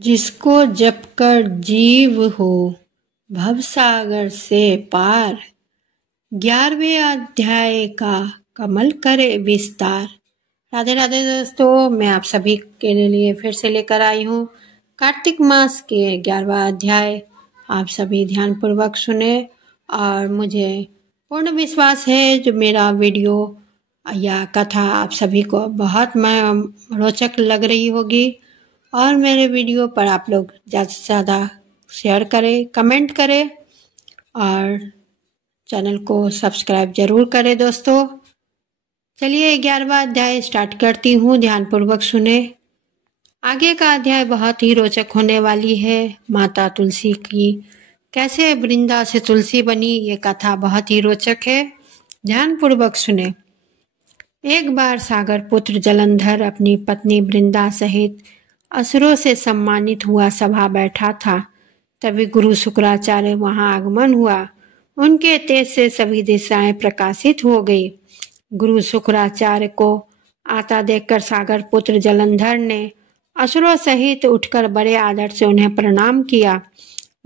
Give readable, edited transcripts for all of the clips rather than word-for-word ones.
जिसको जप कर जीव हो भवसागर से पार। 11वें अध्याय का कमल करे विस्तार। राधे राधे दोस्तों, मैं आप सभी के लिए फिर से लेकर आई हूँ कार्तिक मास के 11वां अध्याय। आप सभी ध्यानपूर्वक सुने और मुझे पूर्ण विश्वास है जो मेरा वीडियो या कथा आप सभी को बहुत रोचक लग रही होगी और मेरे वीडियो पर आप लोग ज़्यादा से ज़्यादा शेयर करें, कमेंट करें और चैनल को सब्सक्राइब जरूर करें दोस्तों। चलिए 11वां अध्याय स्टार्ट करती हूँ, ध्यानपूर्वक सुने। आगे का अध्याय बहुत ही रोचक होने वाली है। माता तुलसी की कैसे वृंदा से तुलसी बनी, ये कथा बहुत ही रोचक है, ध्यानपूर्वक सुने। एक बार सागर पुत्र जलंधर अपनी पत्नी वृंदा सहित असुरों से सम्मानित हुआ सभा बैठा था। तभी गुरु शुक्राचार्य वहां आगमन हुआ। उनके तेज से सभी दिशाएं प्रकाशित हो गई। गुरु शुक्राचार्य को आता देखकर सागर पुत्र जलंधर ने असुरों सहित उठकर बड़े आदर से उन्हें प्रणाम किया।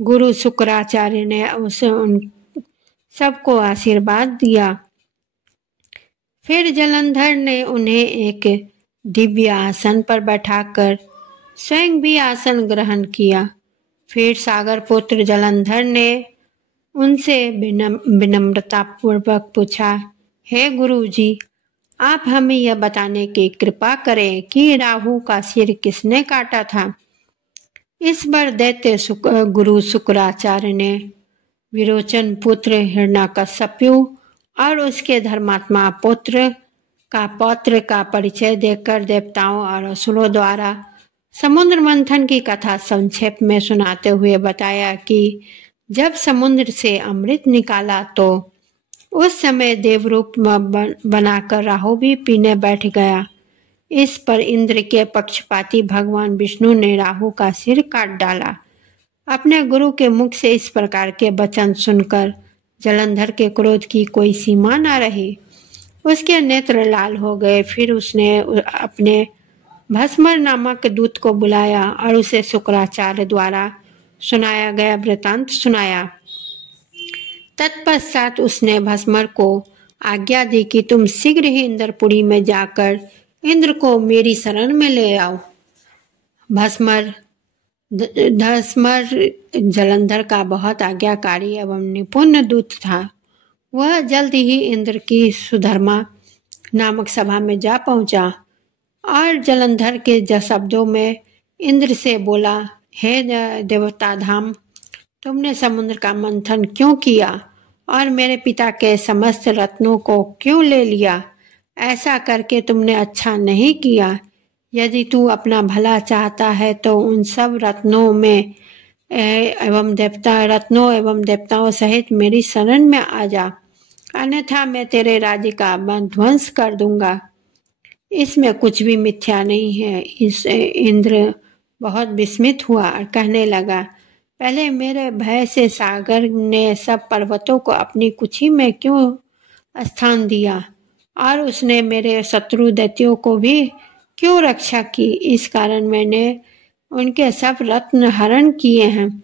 गुरु शुक्राचार्य ने उन सबको आशीर्वाद दिया। फिर जलंधर ने उन्हें एक दिव्य आसन पर बैठाकर स्वयं भी आसन ग्रहण किया। फिर सागर पुत्र जलंधर ने उनसे विनम्रतापूर्वक पूछा, हे गुरु जी, आप हमें यह बताने की कृपा करें कि राहु का सिर किसने काटा था। इस पर दैत्य गुरु शुक्राचार्य ने विरोचन पुत्र हिरण्यकश्यपु और उसके धर्मात्मा पुत्र का परिचय देकर देवताओं और असुरों द्वारा समुद्र मंथन की कथा संक्षेप में सुनाते हुए बताया कि जब समुद्र से अमृत निकाला तो उस समय देवरूप बनाकर राहु भी पीने बैठ गया। इस पर इंद्र के पक्षपाती भगवान विष्णु ने राहु का सिर काट डाला। अपने गुरु के मुख से इस प्रकार के वचन सुनकर जलंधर के क्रोध की कोई सीमा न रही। उसके नेत्र लाल हो गए। फिर उसने अपने भस्मर नामक दूत को बुलाया और उसे शुक्राचार्य द्वारा सुनाया गया वृतांत सुनाया। तत्पश्चात उसने भस्मर को आज्ञा दी कि तुम शीघ्र ही इंद्रपुरी में जाकर इंद्र को मेरी शरण में ले आओ। धस्मर जलंधर का बहुत आज्ञाकारी एवं निपुण दूत था। वह जल्द ही इंद्र की सुधर्मा नामक सभा में जा पहुंचा और जलंधर के शब्दों में इंद्र से बोला, हे देवता धाम, तुमने समुद्र का मंथन क्यों किया और मेरे पिता के समस्त रत्नों को क्यों ले लिया। ऐसा करके तुमने अच्छा नहीं किया। यदि तू अपना भला चाहता है तो उन सब रत्नों एवं देवताओं सहित मेरी शरण में आ जा, अन्यथा मैं तेरे राज्य का ध्वंस कर दूंगा। इसमें कुछ भी मिथ्या नहीं है। इस इंद्र बहुत विस्मित हुआ और कहने लगा, पहले मेरे भय से सागर ने सब पर्वतों को अपनी कुक्षी में क्यों स्थान दिया और उसने मेरे शत्रु दैत्यों को भी क्यों रक्षा की। इस कारण मैंने उनके सब रत्न हरण किए हैं।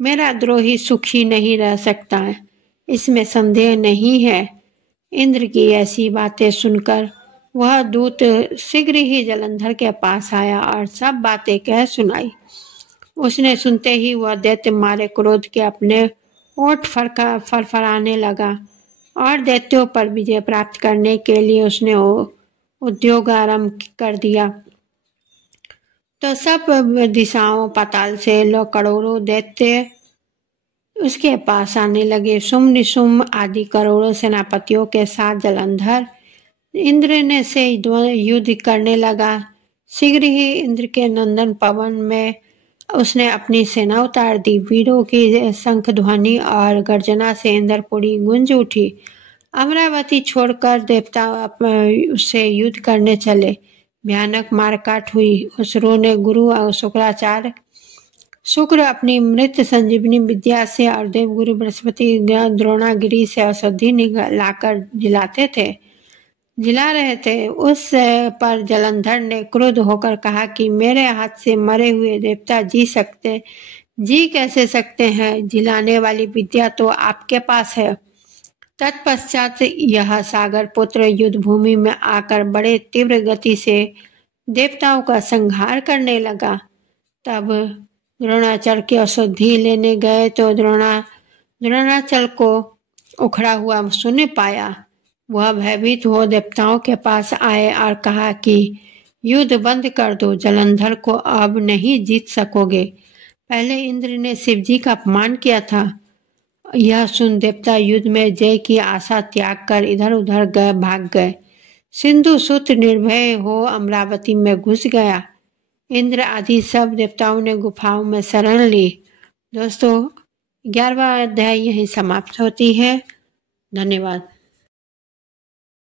मेरा द्रोही सुखी नहीं रह सकता है, इसमें संदेह नहीं है। इंद्र की ऐसी बातें सुनकर वह दूत शीघ्र ही जलंधर के पास आया और सब बातें कह सुनाई। उसने सुनते ही वह दैत्य मारे क्रोध के अपने ओठ फरफराने लगा और दैत्यों पर विजय प्राप्त करने के लिए उसने उद्योग आरंभ कर दिया। तो सब दिशाओं पाताल से करोड़ों दैत्य उसके पास आने लगे। शुम्भ निशुम्भ आदि करोड़ों सेनापतियों के साथ जलंधर इंद्र ने से युद्ध करने लगा। शीघ्र ही इंद्र के नंदन पवन में उसने अपनी सेना उतार दी। वीरों की शंख ध्वनि और गर्जना से इंद्रपुरी गूंज उठी। अमरावती छोड़कर देवता उससे युद्ध करने चले। भयानक मारकाट हुई। असुरों ने गुरु और शुक्र अपनी मृत संजीवनी विद्या से और देवगुरु बृहस्पति द्रोणागिरी से औषधि लाकर जिलाते थे। जिला रहे थे। उस पर जलंधर ने क्रुद्ध होकर कहा कि मेरे हाथ से मरे हुए देवता जी कैसे सकते हैं? जिलाने वाली विद्या तो आपके पास है। तत्पश्चात यह सागर पुत्र युद्ध भूमि में आकर बड़े तीव्र गति से देवताओं का संहार करने लगा। तब द्रोणाचार्य की औषधि लेने गए तो द्रोणाचल को उखड़ा हुआ सुन पाया। वह भयभीत हो देवताओं के पास आए और कहा कि युद्ध बंद कर दो, जलंधर को अब नहीं जीत सकोगे। पहले इंद्र ने शिव जी का अपमान किया था। यह सुन देवता युद्ध में जय की आशा त्याग कर इधर उधर भाग गए। सिंधु सुत निर्भय हो अमरावती में घुस गया। इंद्र आदि सब देवताओं ने गुफाओं में शरण ली। दोस्तों, 11वां अध्याय यहीं समाप्त होती है। धन्यवाद।